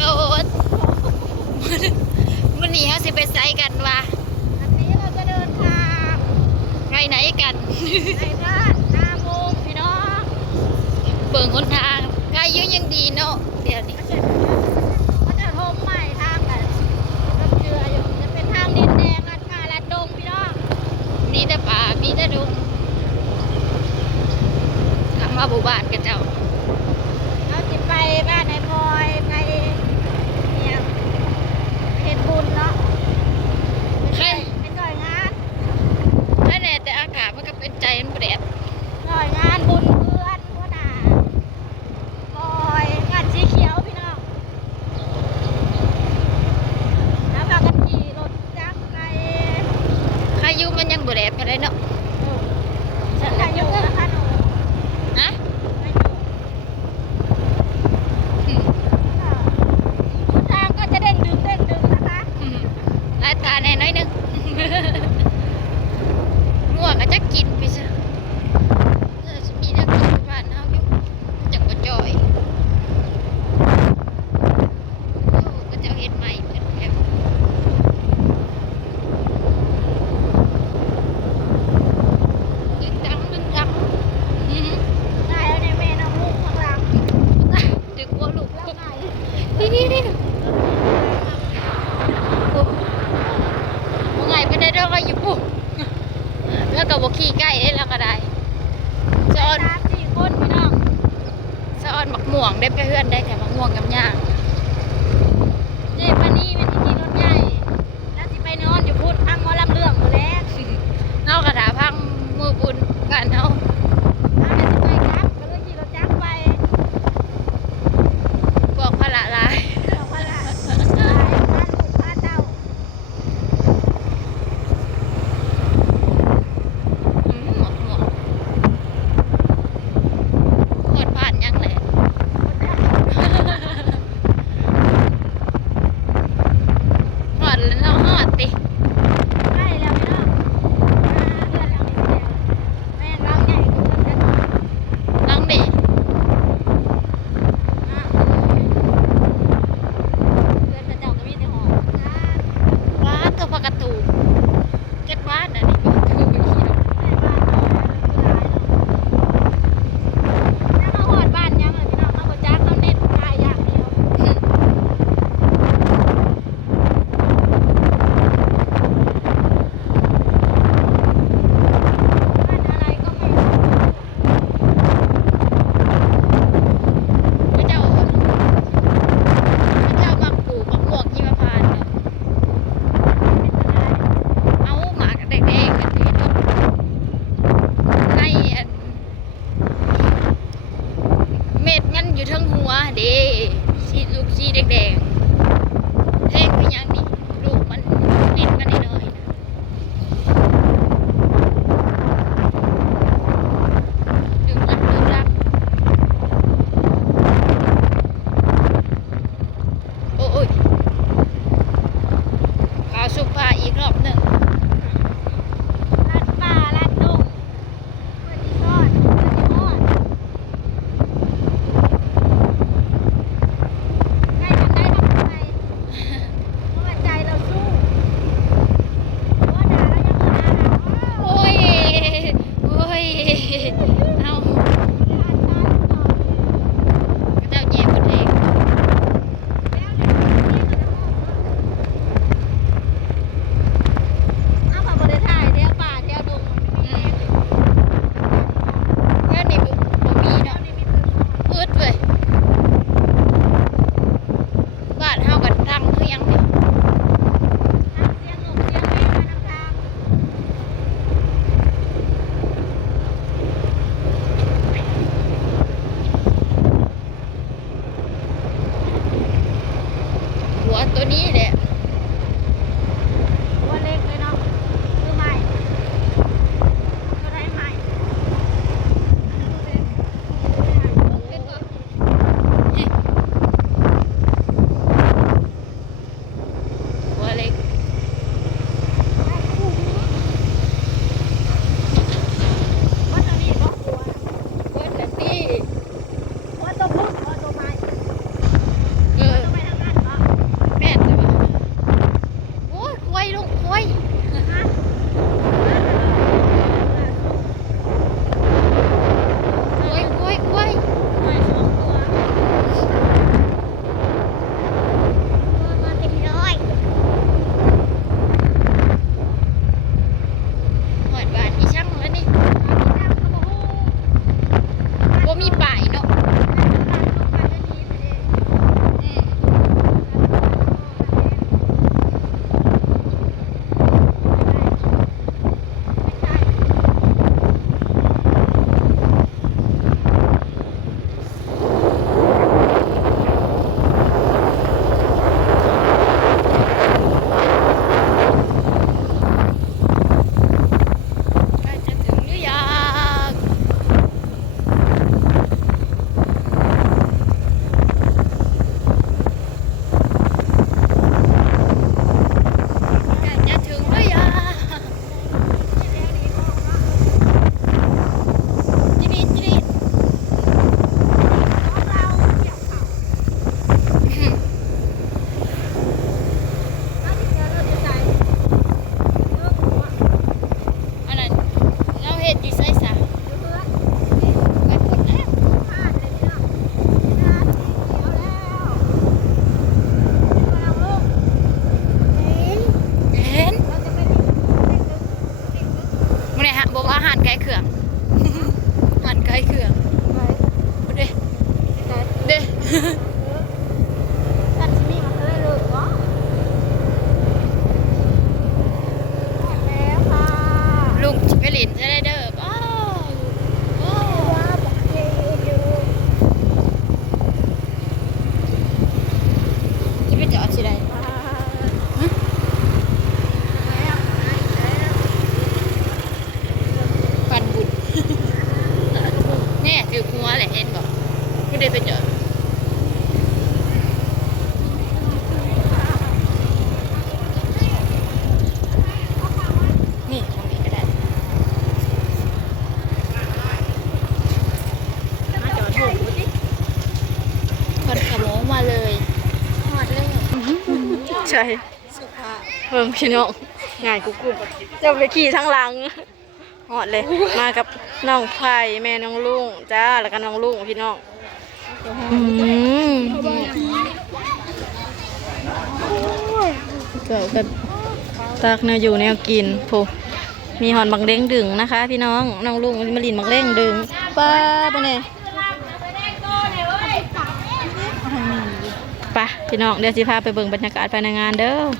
โอ๊ตวันนี้เขาสิไปไซกันวะอันนี้เราจะเดินทาง ไปไหนกัน ในบ้านนาโมงพี่น้อง เบิ่งคนทางอายุยังดีเนาะเดี๋ยวนี้ มันจะโทมใหม่ทางกันรถเรืออยู่จะเป็นทางดินแดงลัดป่าลัดดงพี่น้อง นี่แต่ป่ามีแต่ดงทำมาบุบ้านกันเจ้า เราจะไปบ้านนายพลอยไปเนี่ยเฮ็ดบุญเนาะ ใคร ไปจ่อยงาน ถ้าแน่แต่อากาศมันก็เป็นใจมันแดด จ่อยงานบุญเพื่อนหัวหน้าพลอยงานสีเขียวพี่น้องแล้วพากันขี่รถจักรไป พายุมันยังบ่แดดไปได้เนาะ ฉันอายุนะคะหนู นะ อายุทางก็จะเด้งดึงนะคะ ลายตาแน่น้อยหนึง ง่วงก็จะกินไปซะจะมีนักกินบ้านเฮาอยู่จังบ่จ่อยโอ้ก็เจ้าเฮ็ดใหม่เพิ่นแบบดึงดังอื้อหือ ได้แล้วในเมนูมุกข้างหลัง ดึงหัวลูก แล้วไง นี่โอ้บ่ไงไปได้ดอกก็อยู่ปุ๊บแล้วก็บ่ขี่ใกล้เด้แล้วก็ได้สะออน 3-4 คนพี่น้อง สะออนบักม่วงได้ไปเฮือนได้แต่บักม่วงกับย่าง เจ๊ปานี่เป็นที่รถใหญ่แล้วสิไปนอนอยู่พุ่นทางหมอลำเรื่องหมดแล้ว เฮากระถาพังมือบุญบ้านเฮา เอาเดี๋ยวสิไปครับก็เลยขี่รถจักรไป บอกพละหลาย บอกว่าล่ะไปบ้านลูกบ้านเต้า หมวกหอดผ่านยังแหละหอดแล้วเนาะหอดติ ใกล้แล้วพี่น้องเดือนแล้วนี่แม่นเราใหญ่ สัตว์มีมาเลยเลยเหรอแล้วค่ะ ลุงจะไปเล่นจะได้เด้อป้าโอ้ ว่าบอกเจ๊อยู่ จะไปจอดสิได้ ปันบุญเนี่ยถือหัวแหละเห็นบอกไม่ได้ไปเจอนี่ตรงนี้ก็ได้ มาจอดถูกดิ คนขโมยมาเลย หอดเลย ใช่เพิ่มพี่น้องง่ายกุ๊กจะไปขี่ทั้งหลังหอดเลย มากับน้องไผ่แม่น้องลุงจ้าแล้วก็น้องลุงพี่น้องเกิดกันตากแนวอยู่แนวกินผู้มีหอนบังเล้งดึงนะคะ พี่น้องน้องลุงมาลินบังเล้งดึงป้าปะเนี่ยไปพี่น้องเดี๋ยวสิพาไปเบิ่งบรรยากาศภายในงานเด้อ